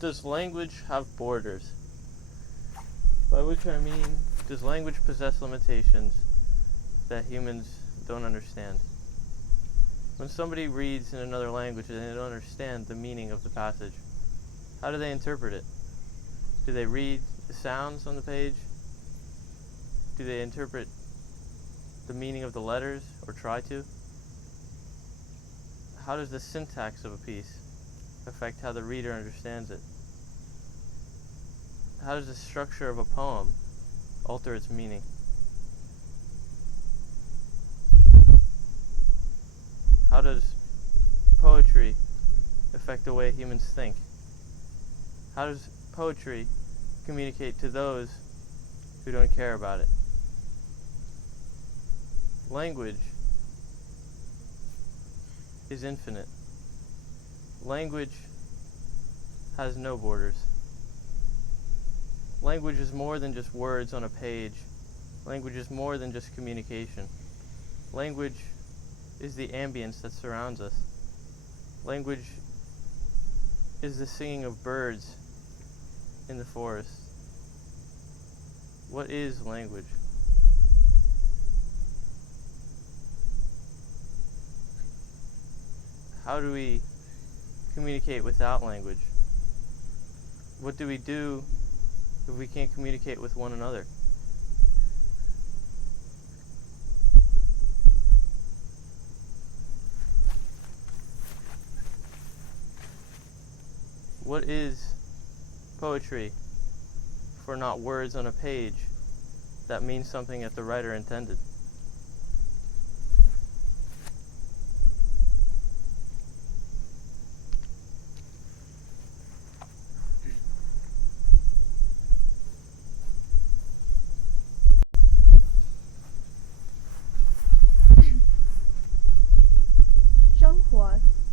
Does language have borders? By which I mean, does language possess limitations that humans don't understand? When somebody reads in another language and they don't understand the meaning of the passage, how do they interpret it? Do they read the sounds on the page? Do they interpret the meaning of the letters, or try to? How does the syntax of a piece affect how the reader understands it? How does the structure of a poem alter its meaning? How does poetry affect the way humans think? How does poetry communicate to those who don't care about it? Language is infinite. Language has no borders. Language is more than just words on a page. Language is more than just communication. Language is the ambience that surrounds us. Language is the singing of birds in the forest. What is language? How do we communicate without language? What do we do if we can't communicate with one another? What is poetry for not words on a page that means something that the writer intended?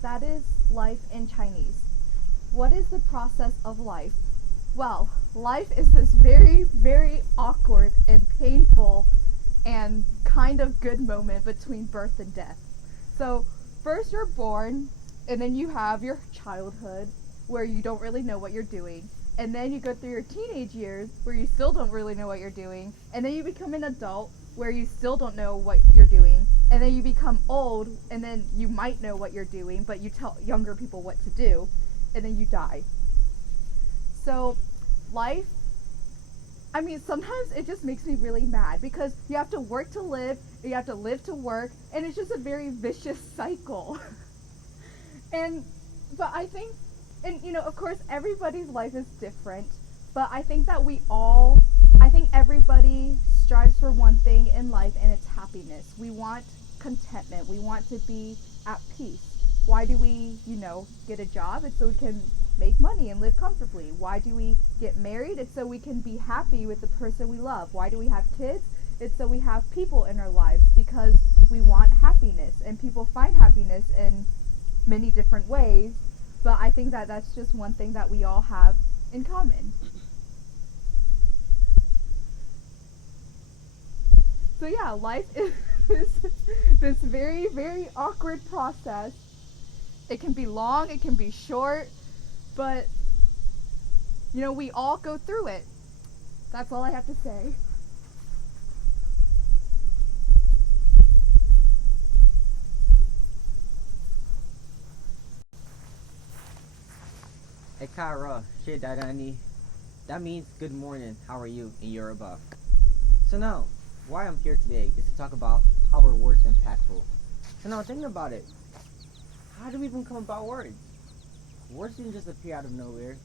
That is life in Chinese. What is the process of life? Well, life is this very, very awkward and painful and kind of good moment between birth and death. So, first you're born, and then you have your childhood where you don't really know what you're doing. And then you go through your teenage years where you still don't really know what you're doing. And then you become an adult where you still don't know what you're doing. And then you become old, and then you might know what you're doing, but you tell younger people what to do, and then you die. So, life, I mean, sometimes it just makes me really mad because you have to work to live, you have to live to work, and it's just a very vicious cycle. But I think, and of course, everybody's life is different, but I think that I think everybody strives for one thing in life, and it's happiness. We want contentment. We want to be at peace. Why do we, get a job? It's so we can make money and live comfortably. Why do we get married? It's so we can be happy with the person we love. Why do we have kids? It's so we have people in our lives because we want happiness, and people find happiness in many different ways, but I think that that's just one thing that we all have in common. So yeah, life is this very, very awkward process. It can be long, it can be short, but, we all go through it. That's all I have to say. Ekara, Shedadani. That means good morning, how are you in Yoruba. So now, why I'm here today is to talk about how are words impactful. So now thinking about it, how do we even come about words? Words didn't just appear out of nowhere.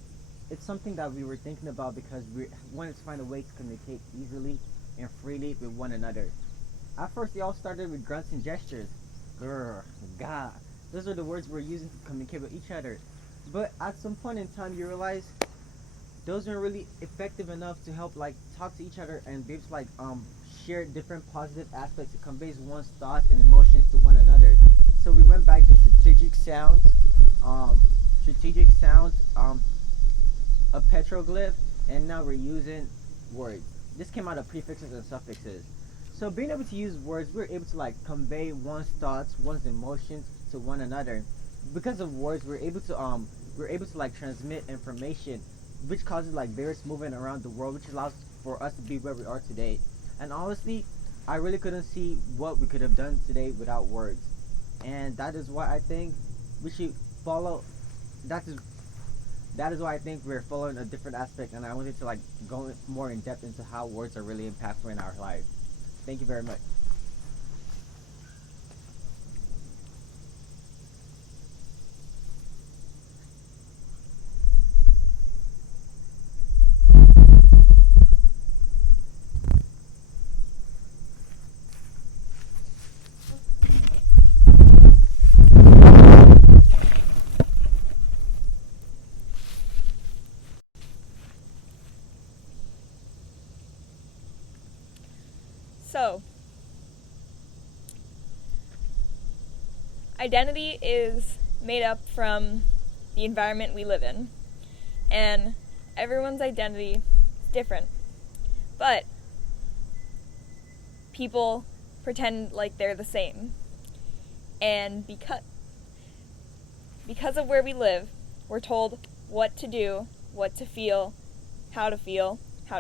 It's something that we were thinking about because we wanted to find a way to communicate easily and freely with one another. At first, they all started with grunts and gestures. Grr, gah. Those are the words we're using to communicate with each other. But at some point in time, you realize those aren't really effective enough to help talk to each other and be able to share different positive aspects. It conveys one's thoughts and emotions to one another. So we went back to strategic sounds, a petroglyph, and now we're using words. This came out of prefixes and suffixes. So being able to use words, we're able to convey one's thoughts, one's emotions to one another. Because of words, we're able to we're able to like transmit information, which causes like various movement around the world, which allows for us to be where we are today. And honestly, I really couldn't see what we could have done today without words. And that is why I think we should follow. That is that is why I think we're following a different aspect, and I wanted to like go more in depth into how words are really impactful in our life. Thank you very much. So, identity is made up from the environment we live in, and everyone's identity is different. But people pretend like they're the same. And because of where we live, we're told what to do, what to feel, how to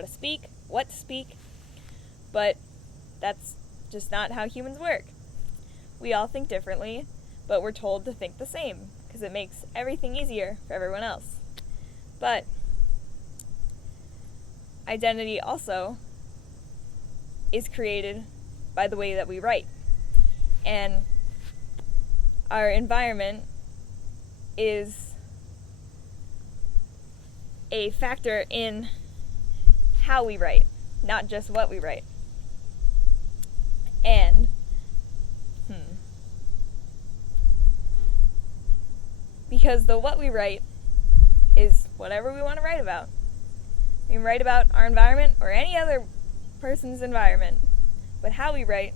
speak, what to speak. But that's just not how humans work. We all think differently, but we're told to think the same because it makes everything easier for everyone else. But identity also is created by the way that we write. And our environment is a factor in how we write, not just what we write. And because the what we write is whatever we want to write about. We can write about our environment or any other person's environment, but how we write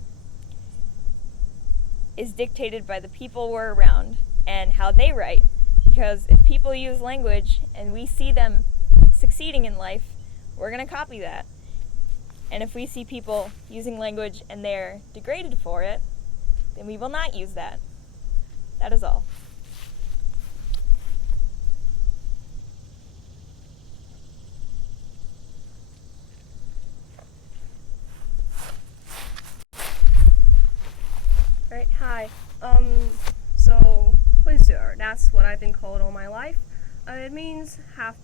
is dictated by the people we're around and how they write. Because if people use language and we see them succeeding in life, we're going to copy that. And if we see people using language and they're degraded for it, then we will not use that. That is all. Right, hi. So, Quincer, that's what I've been called all my life. It means half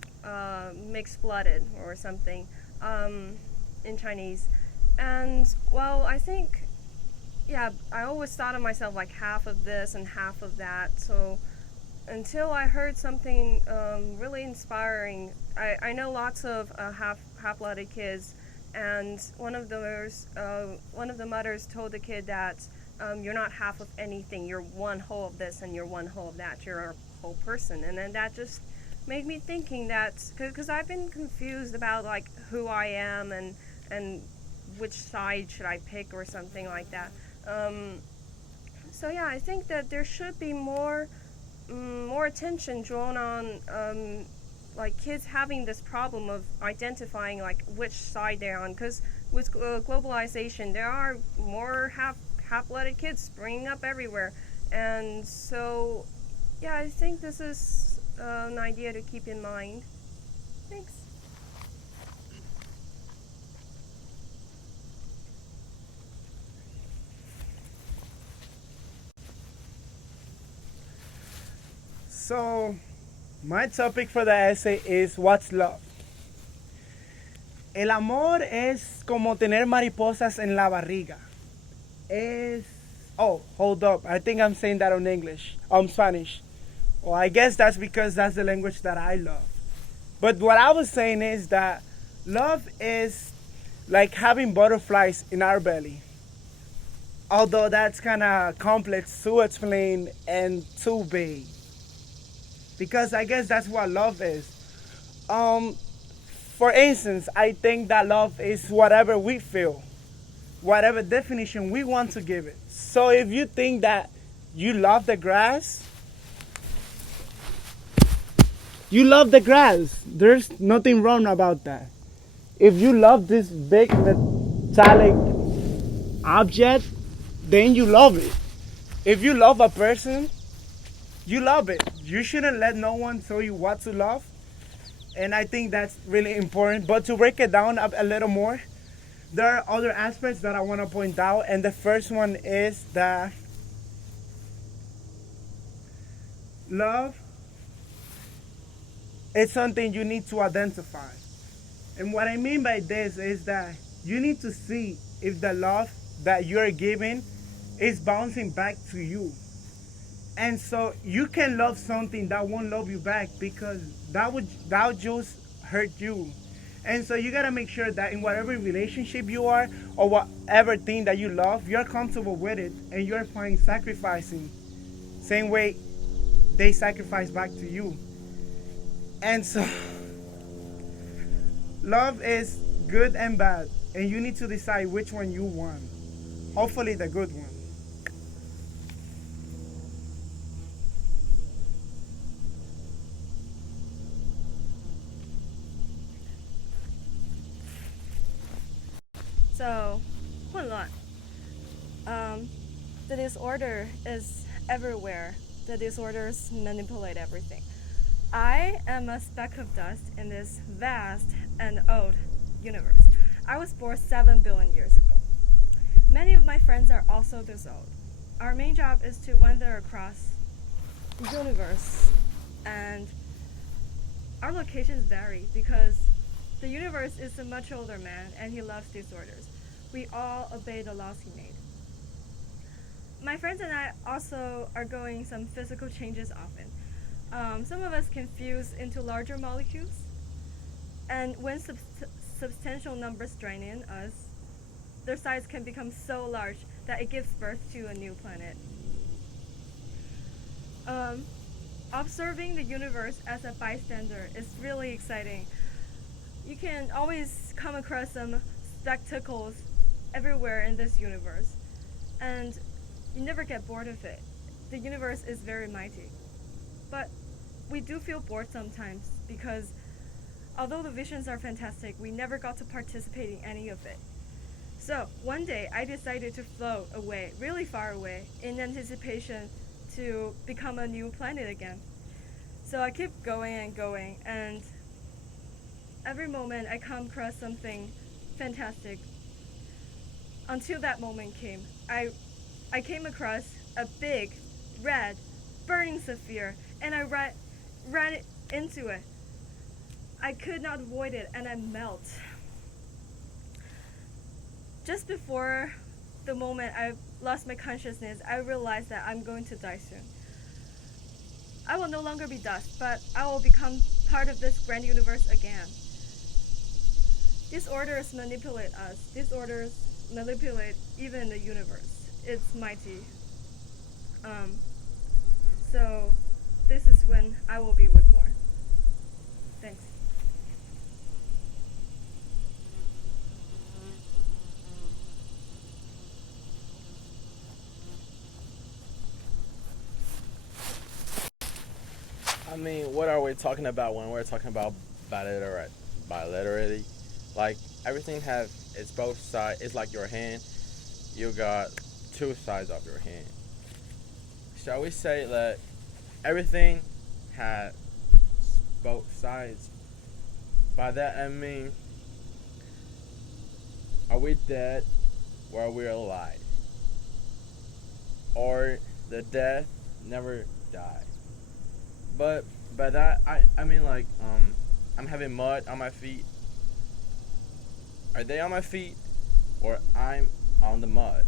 mixed-blooded or something in Chinese. And, well, I think, yeah, I always thought of myself like half of this and half of that. So, until I heard something really inspiring, I know lots of half-blooded kids, and one of the mothers told the kid that you're not half of anything. You're one whole of this and you're one whole of that. You're a whole person. And then that just made me thinking that, because I've been confused about like who I am and which side should I pick or something like that. So yeah, I think that there should be more attention drawn on like kids having this problem of identifying like which side they're on, because with globalization there are more half-blooded kids springing up everywhere, and so yeah, I think this is an idea to keep in mind. Thanks. So, my topic for the essay is what's love. El amor es como tener mariposas en la barriga. Oh, hold up. I think I'm saying that on English. Spanish. Well, I guess that's because that's the language that I love. But what I was saying is that love is like having butterflies in our belly. Although that's kind of complex to explain and too big. Because I guess that's what love is. For instance, I think that love is whatever we feel. Whatever definition we want to give it. So if you think that you love the grass, you love the grass. There's nothing wrong about that. If you love this big metallic object, then you love it. If you love a person, you love it. You shouldn't let no one tell you what to love. And I think that's really important. But to break it down a little more, there are other aspects that I want to point out. And the first one is that love is something you need to identify. And what I mean by this is that you need to see if the love that you're giving is bouncing back to you. And so you can love something that won't love you back because that would just hurt you. And so you gotta make sure that in whatever relationship you are or whatever thing that you love, you're comfortable with it and you're fine sacrificing. Same way they sacrifice back to you. And so love is good and bad, and you need to decide which one you want. Hopefully the good one. So, 混乱. The disorder is everywhere. The disorders manipulate everything. I am a speck of dust in this vast and old universe. I was born 7 billion years ago. Many of my friends are also this old. Our main job is to wander across the universe, and our locations vary because the universe is a much older man and he loves disorders. We all obey the laws he made. My friends and I also are going some physical changes often. Some of us can fuse into larger molecules, and when substantial numbers join in us, their size can become so large that it gives birth to a new planet. Observing the universe as a bystander is really exciting. You can always come across some spectacles everywhere in this universe, and you never get bored of it. The universe is very mighty. But we do feel bored sometimes because although the visions are fantastic, we never got to participate in any of it. So one day I decided to float away, really far away, in anticipation to become a new planet again. So I kept going and going, and every moment I come across something fantastic. Until that moment came. I came across a big, red, burning sapphire, and I ran into it. I could not avoid it, and I melt. Just before the moment I lost my consciousness, I realized that I'm going to die soon. I will no longer be dust, but I will become part of this grand universe again. Disorders manipulate us. Disorders manipulate even the universe. It's mighty. So this is when I will be reborn. Thanks. I mean, what are we talking about when we're talking about bilaterality? Like everything has its both sides. It's like your hand. You got two sides of your hand. Shall we say that everything has both sides? By that I mean, are we dead or are we alive? Or the death never die? But by that I mean like I'm having mud on my feet. Are they on my feet or I'm on the mud?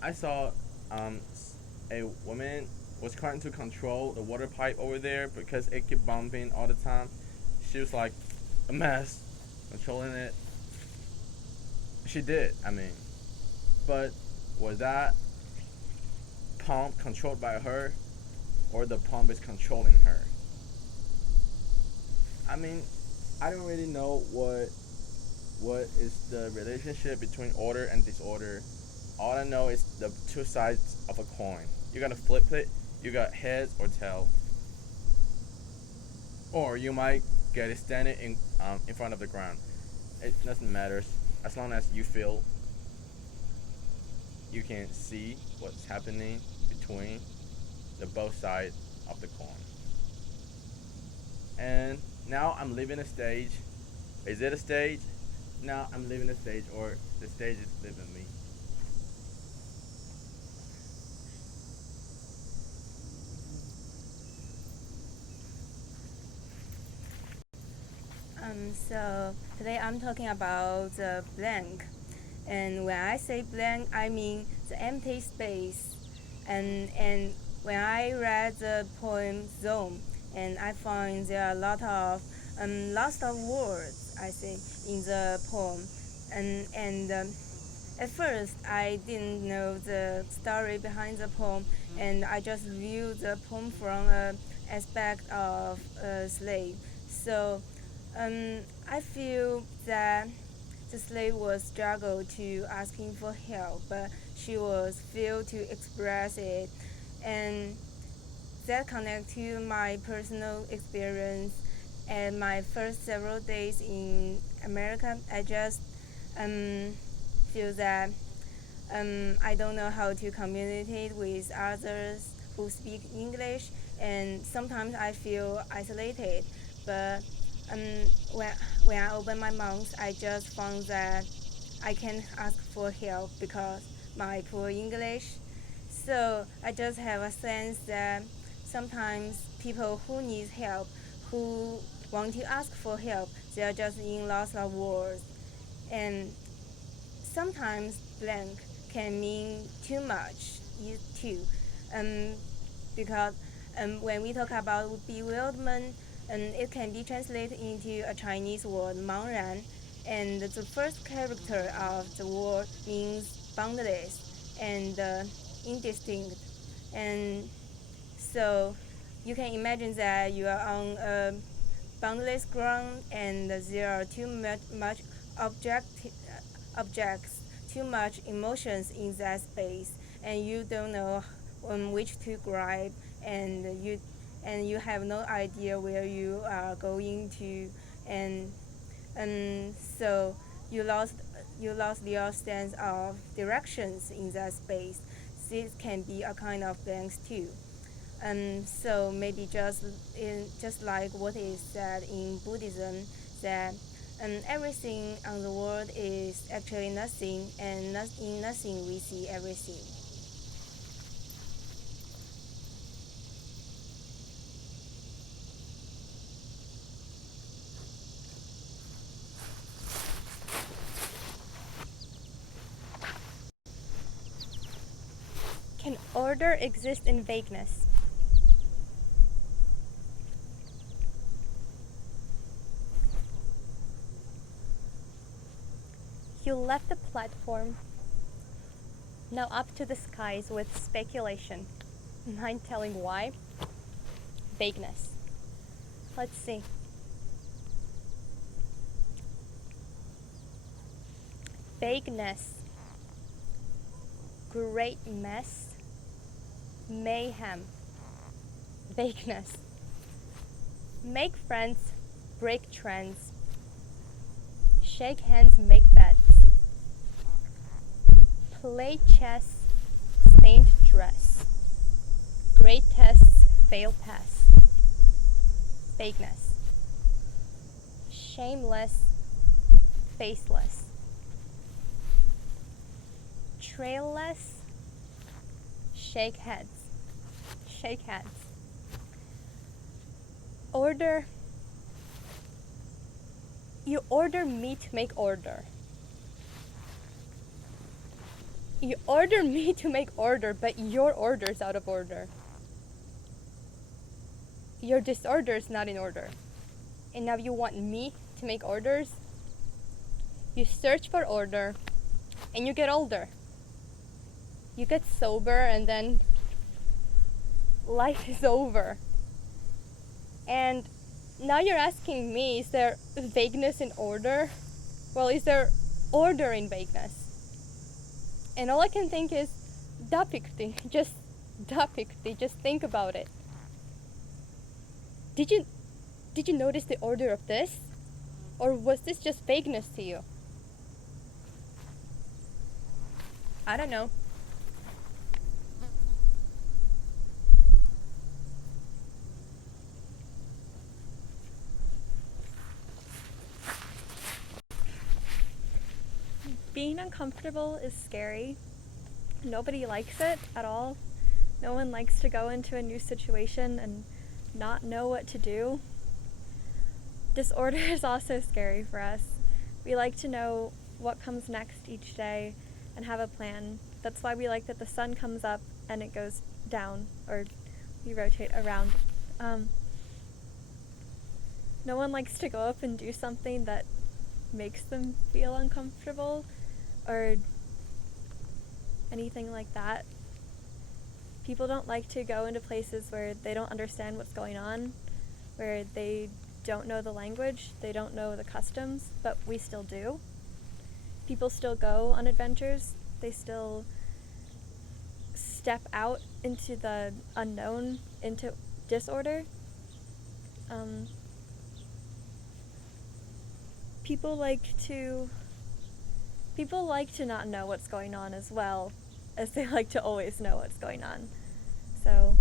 I saw a woman was trying to control the water pipe over there because it kept bumping all the time. She was like a mess controlling it. She did, I mean. But was that pump controlled by her or the pump is controlling her? I mean, I don't really know what is the relationship between order and disorder. All I know is the two sides of a coin. You gotta flip it, you got heads or tail. Or you might get it standing in front of the ground. It doesn't matter as long as you feel you can see what's happening between the both sides of the coin. And now I'm leaving the stage. Is it a stage? No, I'm leaving the stage, or the stage is leaving me. So today I'm talking about the blank. And when I say blank, I mean the empty space. And when I read the poem Zone, and I find there are a lot of lots of words, I think, in the poem. And at first I didn't know the story behind the poem, and I just viewed the poem from an aspect of a slave. So I feel that the slave was struggle to asking for help, but she was failed to express it, and that connect to my personal experience. And my first several days in America, I just um, feel that I don't know how to communicate with others who speak English, and sometimes I feel isolated. But um, when, when I open my mouth, I just found that I can ask for help because my poor English. So I just have a sense that sometimes people who need help, who want to ask for help, they are just in lots of words. And sometimes blank can mean too much too, um, because when we talk about bewilderment, it can be translated into a Chinese word 茫然, and the first character of the word means boundless and indistinct, and so you can imagine that you are on a boundless ground and there are too much objects, too much emotions in that space, and you don't know which to grab, and you have no idea where you are going to, and so you lost your sense of directions in that space. This can be a kind of blanks too. So maybe just like what is said in Buddhism, that everything on the world is actually nothing, and in nothing we see everything. Can order exist in vagueness? You left the platform, now up to the skies with speculation. Mind telling why? Vagueness. Let's see. Vagueness. Great mess. Mayhem. Vagueness. Make friends, break trends. Shake hands, make bets. Play chess, stained dress. Great tests, fail pass. Vagueness. Shameless, faceless. Trailless, shake heads. Shake heads. Order. You order me to make order. You order me to make order, but your order's out of order. Your disorder's not in order. And now you want me to make orders? You search for order, and you get older. You get sober, and then life is over. And now you're asking me, is there vagueness in order? Well, is there order in vagueness? And all I can think is dapikti, just dapikti, just think about it. Did you notice the order of this? Or was this just vagueness to you? I don't know. uncomfortable is scary. Nobody likes it at all. No one likes to go into a new situation and not know what to do. Disorder is also scary for us. We like to know what comes next each day and have a plan. That's why we like that the sun comes up and it goes down, or we rotate around. No one likes to go up and do something that makes them feel uncomfortable or anything like that. People don't like to go into places where they don't understand what's going on, where they don't know the language, they don't know the customs, but we still do. People still go on adventures, they still step out into the unknown, into disorder. People like to not know what's going on as well as they like to always know what's going on. So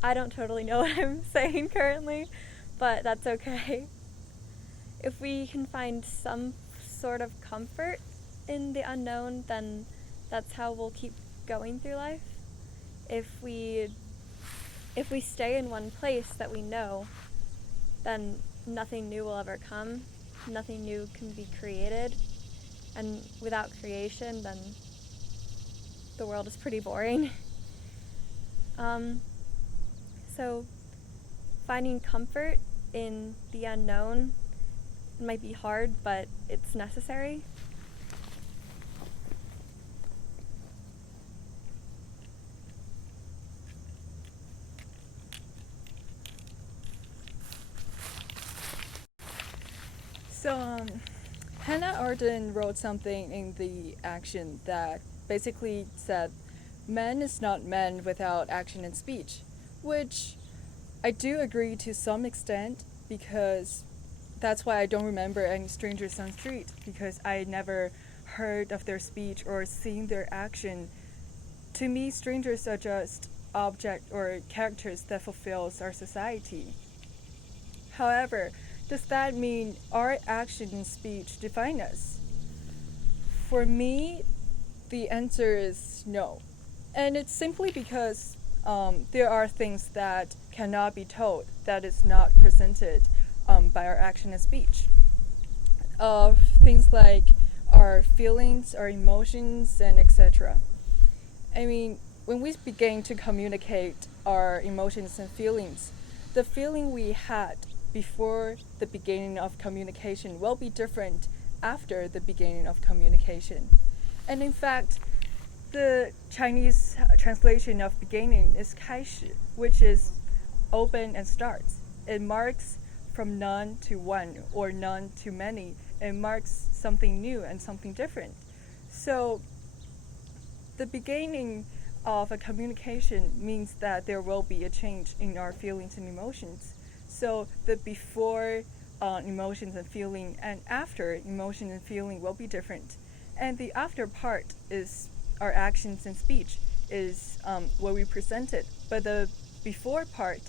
I don't totally know what I'm saying currently, but that's okay. If we can find some sort of comfort in the unknown, then that's how we'll keep going through life. If we stay in one place that we know, then nothing new will ever come. Nothing new can be created. And without creation, then the world is pretty boring. So finding comfort in the unknown might be hard, but it's necessary. So, Hannah Arendt wrote something in the action that basically said, man is not man without action and speech, which I do agree to some extent, because that's why I don't remember any strangers on the street, because I never heard of their speech or seen their action. To me, strangers are just objects or characters that fulfills our society. However, does that mean our action and speech define us? For me, the answer is no. And it's simply because there are things that cannot be told, that is not presented by our action and speech. Things like our feelings, our emotions, and etc. I mean, when we begin to communicate our emotions and feelings, the feeling we had before the beginning of communication will be different after the beginning of communication. And in fact, the Chinese translation of beginning is 开始, which is open and starts. It marks from none to one or none to many. It marks something new and something different. So the beginning of a communication means that there will be a change in our feelings and emotions. So the before emotions and feeling and after emotion and feeling will be different. And the after part is our actions and speech, is what we presented. But the before part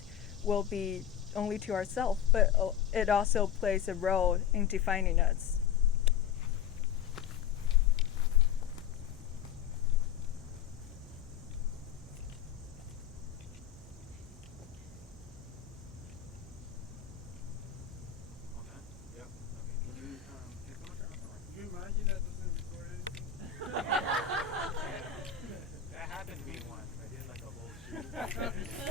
will be only to ourselves, but it also plays a role in defining us. That happened to me once. I did like a whole shoot.